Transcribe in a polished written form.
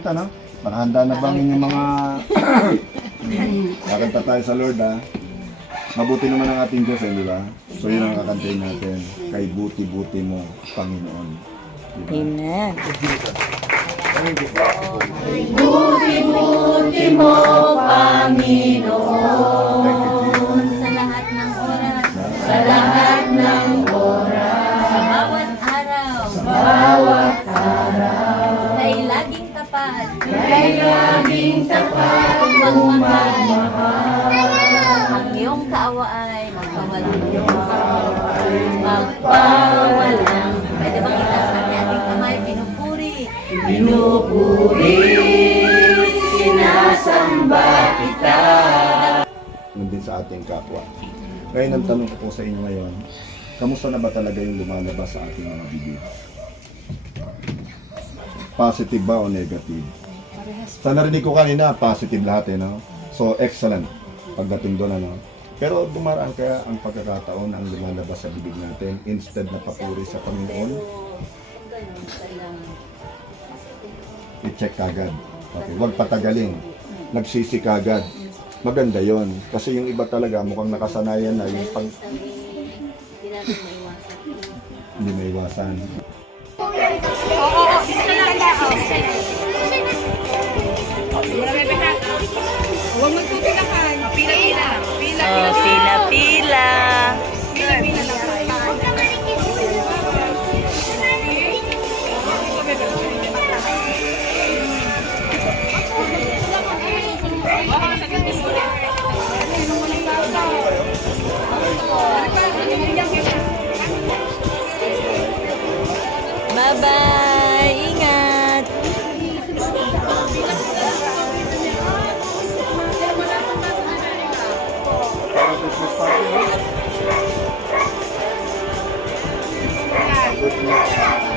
Kita no? Nakahanda na bang inyong mga... Kakanta tayo sa Lord ha? Mabuti naman ang ating Diyos di ba? So yun ang kakantayin natin. Kay buti-buti mo, Panginoon. Diba? Amen. Buti-buti mo, Panginoon, sa lahat ng oras, sa lahat ng oras, sa bawat araw, kay laging tapat, magmahal, ang iyong kaawa ay magpawalang, pwede bang itaas natin ating kamay, pinupuri, sinasamba kita. Nandun sa ating kapwa. Ngayon ang tanong ko po sa inyo ngayon, kamusta na ba talaga yung lumalabas sa ating mga bibig? Positive ba o negative? Sa narinig ko kanina, positive lahat no? So, excellent pagdating doon Pero dumaraan kaya ang pagkakataon ang lumalabas sa bibig natin instead na papuri sa Panginoon? I-check kagad. Okay, huwag patagalin. Nagsisi kagad. Maganda yon. Kasi yung iba talaga mukhang nakasanayan na yung pag... Hindi maiwasan. Huwag magpupilakan. Pila-pila. Oh, pila-pila. Bye-bye. Ingat. Good luck.